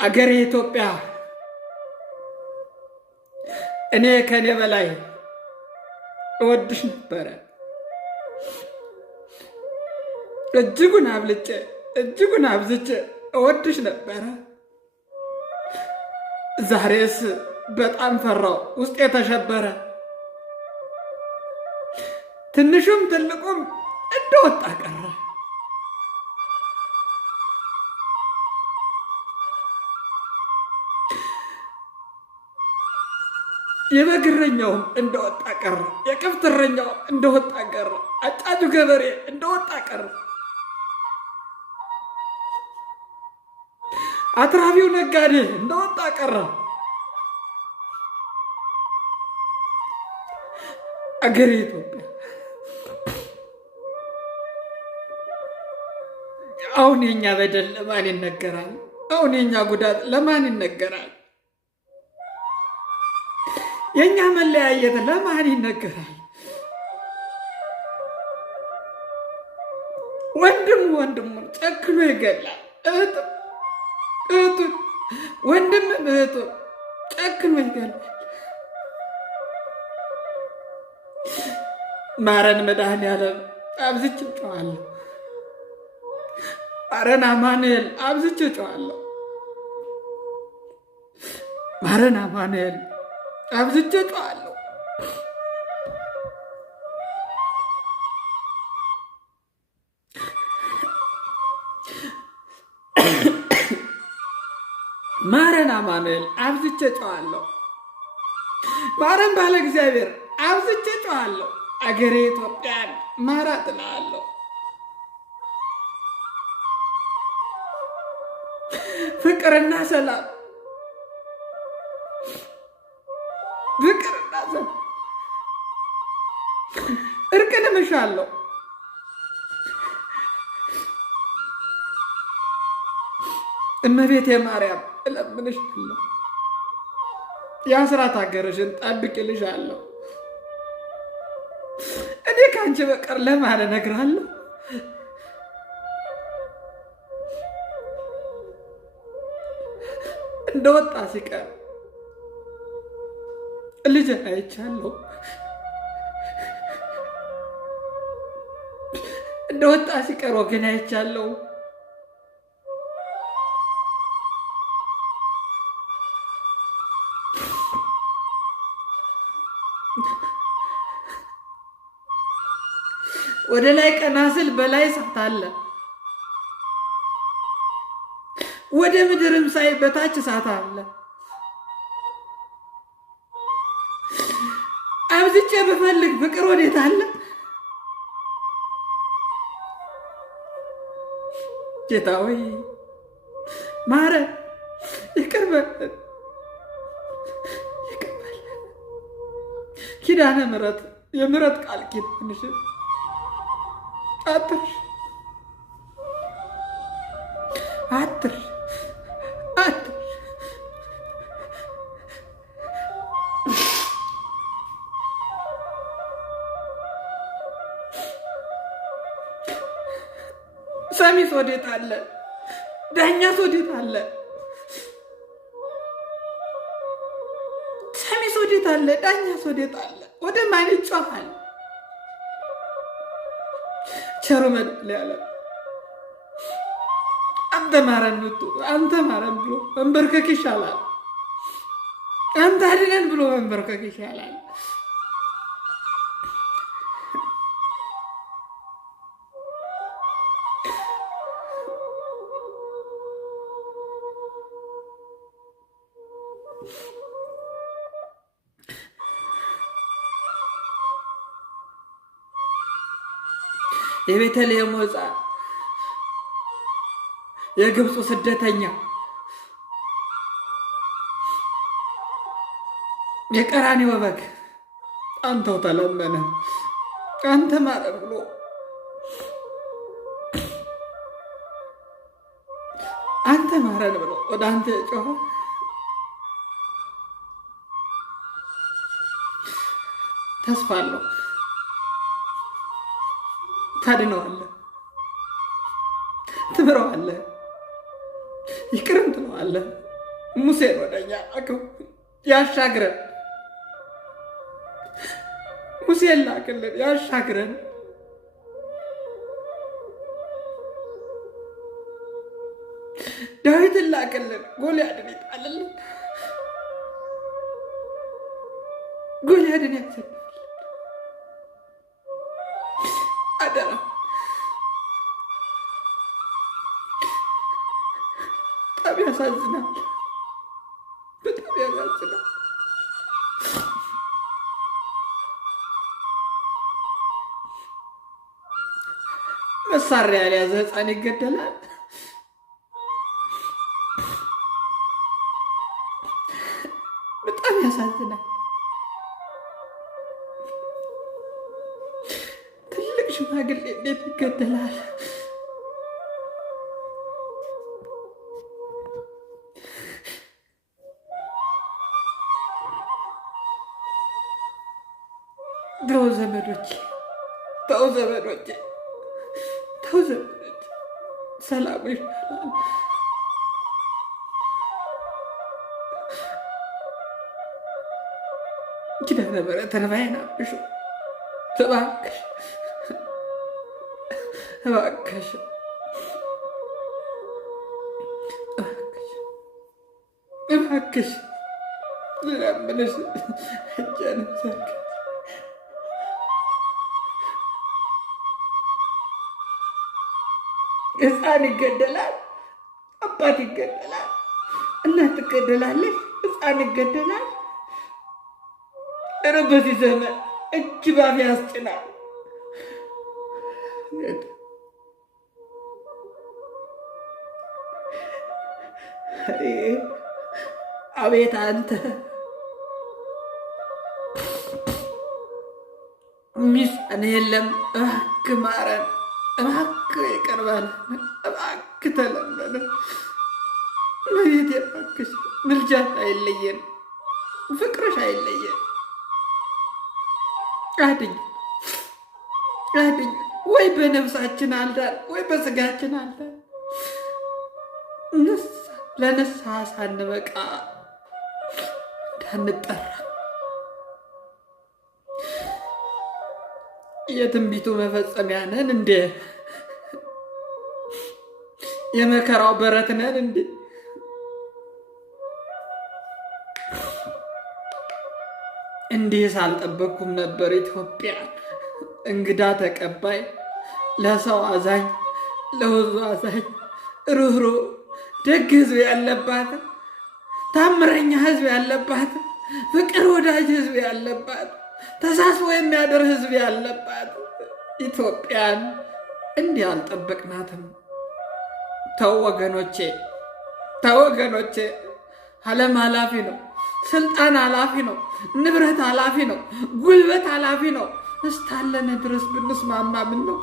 አገሬ ኢትዮጵያ እኔ ከኔ በላይ እወድሽ ነበረ። እጅጉን አብልጬ እጅጉን አብዝቼ እወድሽ ነበረ። ዛሬስ በጣም ፈራው፣ ውስጤ ተሸበረ። ትንሹም ትልቁም እንደወጣ ቀረ። የበግ እረኛውም እንደወጣ ቀረ። የከብት እረኛውም እንደወጣ ቀረ። አጫጁ ገበሬ እንደወጣ ቀረ። አትራፊው ነጋዴ እንደወጣ ቀረ። አገሬ ኢትዮጵያ አሁን የኛ በደል ለማን ይነገራል? አሁን የኛ ጉዳት ለማን ይነገራል? የኛ መለያየት ለማን ይነገራል? ወንድም ወንድሙን ጨክኖ ይገላል። እህቱን ወንድም እህቱን ጨክኖ ይገላል። ማረን መድኃኔዓለም አብዝቼ ጮኻለሁ። ማረን አማኑኤል አብዝቼ ጮኻለሁ። ማረን አማኑኤል አብዝቼ ጮኻለሁ። ማረን አማኑኤል አብዝቼ ጮኻለሁ። ማረን ባለ እግዚአብሔር አብዝቼ ጮኻለሁ። አገሬ ኢትዮጵያን ማራት እላለሁ። ፍቅርና ሰላም ፍቅርና ሰላም እርቅን እምሻለሁ። እመቤቴ ማርያም እለምንሻለሁ። የአስራት ሀገርሽን ጠብቂልሻለሁ። እኔ ከአንቺ በቀር ለማን እነግራለሁ? እንደወጣ ሲቀር ልጄን አይቻለሁ። እንደወጣ ሲቀር ወገን አይቻለሁ። ወደ ላይ ቀና ስል በላይ እሳት አለ። ወደ ምድርም ሳይ በታች እሳት አለ። አብዝቼ ብፈልግ ፍቅር ወዴት አለ? ጌታ ሆይ ማረን፣ ይቅር በለን፣ ይቅር በለን። ኪዳነ ምሕረት የምሕረት ቃል ኪዳንሽ አትርሽ አትርሽ አትርሽ። ሰሚስ ወዴት አለ? ዳኛስ ወዴት አለ? ሰሚስ ወዴት አለ? ዳኛስ ወዴት አለ? ወደ ማን ይጮኻል? ቸሩ መድኃኔዓለም አንተ ማረን አንተ ማረን ብሎ መንበርከክ ይሻላል። አንተ አድነን ብሎ መንበርከክ ይሻላል። የቤተልሔም ሕፃን የግብፁ ስደተኛ የቀራንዮ በግ አንተው ተለመነ። አንተ ማረን ብሎ አንተ ማረን ብሎ ወደ አንተ የጮኸ ተስፋ አለው። ታድነዋለህ፣ ትምረዋለህ፣ ይቅርም ትለዋለህ። ሙሴን ወደኛ ላከው ያሻግረን። ሙሴን ላክልን ያሻግረን። ዳዊትን ላክልን ጎልያድን ይጣልልን። ጎልያድን ያሸንፍልን አደራ። በጣም ያሳዝናል። በጣም ያሳዝናል። መሳሪያ ያልያዘ ሕፃን ይገደላል። በጣም ያሳዝናል። ትልቅ ሽማግሌ እንዴት ይገደላል? ተው ዘመዶቼ፣ ተው ዘመዶቼ፣ ተው ዘመዶቼ፣ ሰላም ይሻላል። ኪዳነ ምሕረት ተርባዬን አብሹ እባክሽ፣ እባክሽ፣ እባክሽ፣ እባክሽ ልለምንሽ እጄን ዘርግ። ሕፃን ይገደላል፣ አባት ይገደላል፣ እናት ትገደላለች፣ ሕፃን ይገደላል። ኧረ በዚህ ዘመን እጅ ባፍ ያስጭናል። አቤት አንተ ሚሳን የለም። እባክህ ማረን፣ እባክህ ይቅር በለን፣ እባክህ ተለመነን። መሬት የባክሽ ምልጃሽ አይለየን፣ ፍቅርሽ አይለየን። አድኝ አድኝ። ወይ በነፍሳችን አልዳን፣ ወይ በስጋችን አልዳን። ለንስሐ ሳንበቃ እንዳንጠራ የትንቢቱ መፈጸሚያ ነን እንዴ? የመከራው በረት ነን እንዴ? እንዲህ ሳልጠበቅኩም ነበር። ኢትዮጵያ እንግዳ ተቀባይ፣ ለሰው አዛኝ፣ ለወዙ አዛኝ፣ ሩህሩህ ደግ ህዝብ ያለባት፣ ታምረኛ ህዝብ ያለባት፣ ፍቅር ወዳጅ ህዝብ ያለባት፣ ተሳስቦ የሚያደር ህዝብ ያለባት ኢትዮጵያን እንዲህ አልጠበቅናትም። ተው ወገኖቼ፣ ተው ወገኖቼ። ዓለም ኃላፊ ነው። ስልጣን ኃላፊ ነው። ንብረት ኃላፊ ነው። ጉልበት ኃላፊ ነው። እስካለን ድረስ ብንስማማ ምን ነው?